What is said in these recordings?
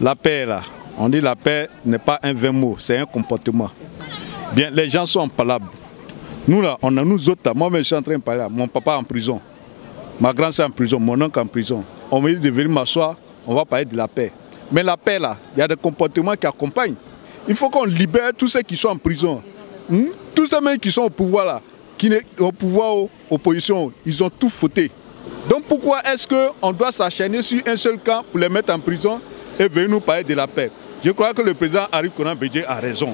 La paix là, on dit la paix n'est pas un vain mot, c'est un comportement. Bien, les gens sont palables. Nous là, on a nous autres, moi je suis en train de parler, mon papa en prison, ma grand-sœur en prison, mon oncle en prison. On me dit de venir m'asseoir, on va parler de la paix. Mais la paix là, il y a des comportements qui accompagnent. Il faut qu'on libère tous ceux qui sont en prison. Tous ceux mêmes qui sont au pouvoir là, qui sont au pouvoir, opposition, ils ont tout fauté. Donc pourquoi est-ce qu'on doit s'acharner sur un seul camp pour les mettre en prison et venir nous parler de la paix? Je crois que le président Arif Konan Bédié a raison.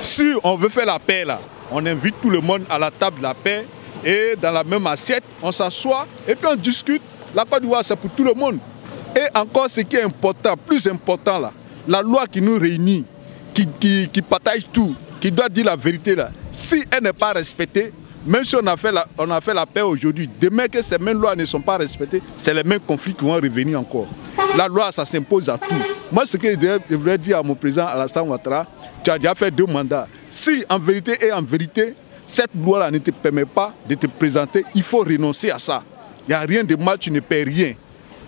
Si on veut faire la paix là, on invite tout le monde à la table de la paix et dans la même assiette, on s'assoit et puis on discute. La Côte d'Ivoire, c'est pour tout le monde. Et encore ce qui est important, plus important là, la loi qui nous réunit, qui partage tout, qui doit dire la vérité là, si elle n'est pas respectée, même si on a fait la paix aujourd'hui, demain que ces mêmes lois ne sont pas respectées, c'est les mêmes conflits qui vont revenir encore. La loi, ça s'impose à tout. Moi, ce que je voudrais dire à mon président Alassane Ouattara, tu as déjà fait 2 mandats. Si en vérité, cette loi-là ne te permet pas de te présenter, il faut renoncer à ça. Il n'y a rien de mal, tu ne paies rien.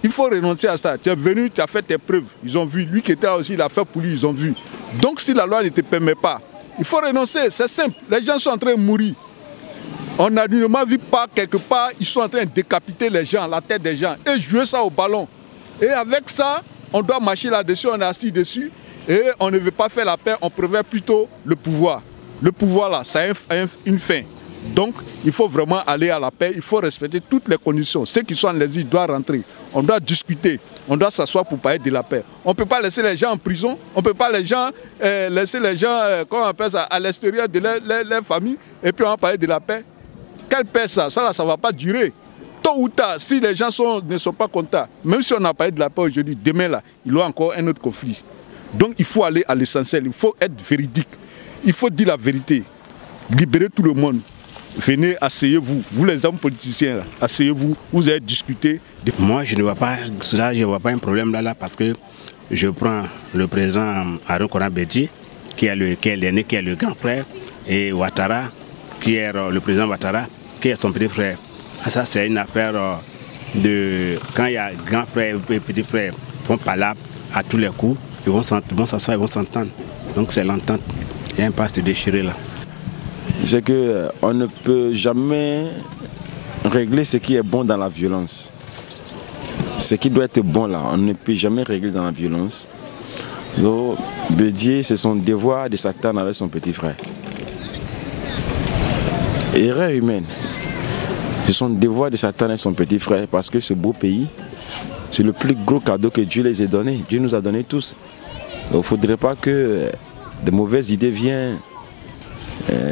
Il faut renoncer à ça. Tu es venu, tu as fait tes preuves. Ils ont vu. Lui qui était là aussi, il a fait pour lui, ils ont vu. Donc si la loi ne te permet pas, il faut renoncer. C'est simple. Les gens sont en train de mourir. On n'a nullement vu pas quelque part, ils sont en train de décapiter les gens, la tête des gens, et jouer ça au ballon. Et avec ça, on doit marcher là-dessus, on est assis dessus, et on ne veut pas faire la paix, on préfère plutôt le pouvoir. Le pouvoir là, ça a une fin. Donc, il faut vraiment aller à la paix, il faut respecter toutes les conditions. Ceux qui sont en exil doivent rentrer. On doit discuter, on doit s'asseoir pour parler de la paix. On ne peut pas laisser les gens en prison, on ne peut pas laisser les gens, comment on appelle ça, à l'extérieur de leur famille, et puis on va parler de la paix. Quelle paix ça? Ça ne va pas durer. Tôt ou tard, si les gens ne sont pas contents, même si on a parlé de la paix aujourd'hui, demain là, il y aura encore un autre conflit. Donc il faut aller à l'essentiel, il faut être véridique. Il faut dire la vérité, libérer tout le monde. Venez, asseyez-vous, vous les hommes politiciens, asseyez-vous, vous allez discuter. Moi, je ne vois pas cela, je ne vois pas un problème là, parce que je prends le président Arif Konan Bédié, qui est l'aîné, qui est le grand frère, et Ouattara, qui est le président Ouattara, qui est son petit frère. Ça, c'est une affaire de... Quand il y a grand frère et petit frère font palabre à tous les coups, ils vont s'asseoir, ils vont s'entendre. Donc c'est l'entente. Il y a un pas se déchirer là. C'est qu'on ne peut jamais régler ce qui est bon dans la violence. Ce qui doit être bon là, on ne peut jamais régler dans la violence. Donc, Bédié, c'est son devoir de s'attendre avec son petit frère. Erreur humaine. C'est son devoir de s'attendre avec son petit frère parce que ce beau pays, c'est le plus gros cadeau que Dieu les ait donné. Dieu nous a donné tous. Donc, il ne faudrait pas que de mauvaises idées viennent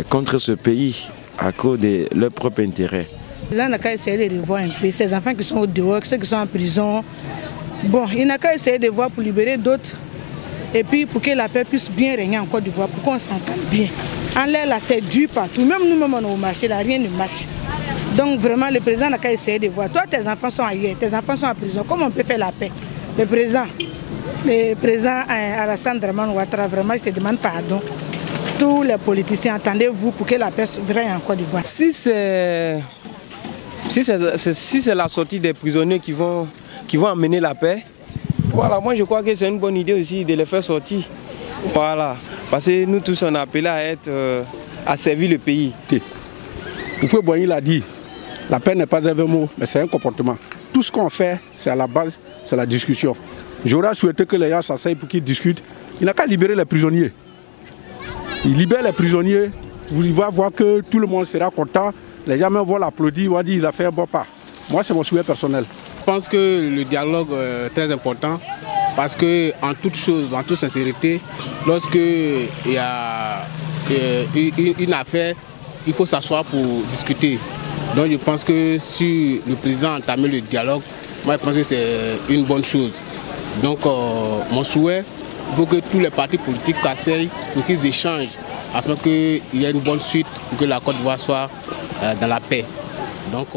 contre ce pays à cause de leur propre intérêt. Les gens n'ont qu'à essayer de revoir un peu ces enfants qui sont au dehors, ceux qui sont en prison. Bon, il n'a qu'à essayer de voir pour libérer d'autres. Et puis pour que la paix puisse bien régner en Côte d'Ivoire, pour qu'on s'entende bien. En l'air, là, c'est dur partout. Même nous-mêmes, on est au marché, là, rien ne marche. Donc vraiment, le président n'a qu'à essayer de voir. Toi, tes enfants sont ailleurs, tes enfants sont en prison. Comment on peut faire la paix? Le président Alassane Ouattara, vraiment, je te demande pardon. Tous les politiciens, attendez-vous pour que la paix règne en Côte d'Ivoire. Si c'est la sortie des prisonniers qui vont amener la paix, voilà, moi je crois que c'est une bonne idée aussi de les faire sortir. Voilà, parce que nous tous on a appelé à servir le pays. Il faut Boigny l'a dit, la paix n'est pas un mot, mais c'est un comportement. Tout ce qu'on fait, c'est à la base, c'est la discussion. J'aurais souhaité que les gens s'asseyent pour qu'ils discutent. Il n'a qu'à libérer les prisonniers. Il libère les prisonniers, vous allez voir que tout le monde sera content. Les gens même vont l'applaudir, ils vont dire qu'il a fait un bon pas. Moi, c'est mon souhait personnel. Je pense que le dialogue est très important parce qu'en toute chose, en toute sincérité, lorsqu'il y a une affaire, il faut s'asseoir pour discuter. Donc je pense que si le président a entamé le dialogue, moi je pense que c'est une bonne chose. Donc mon souhait, il faut que tous les partis politiques s'asseyent pour qu'ils échangent afin qu'il y ait une bonne suite pour que la Côte d'Ivoire soit dans la paix. Donc,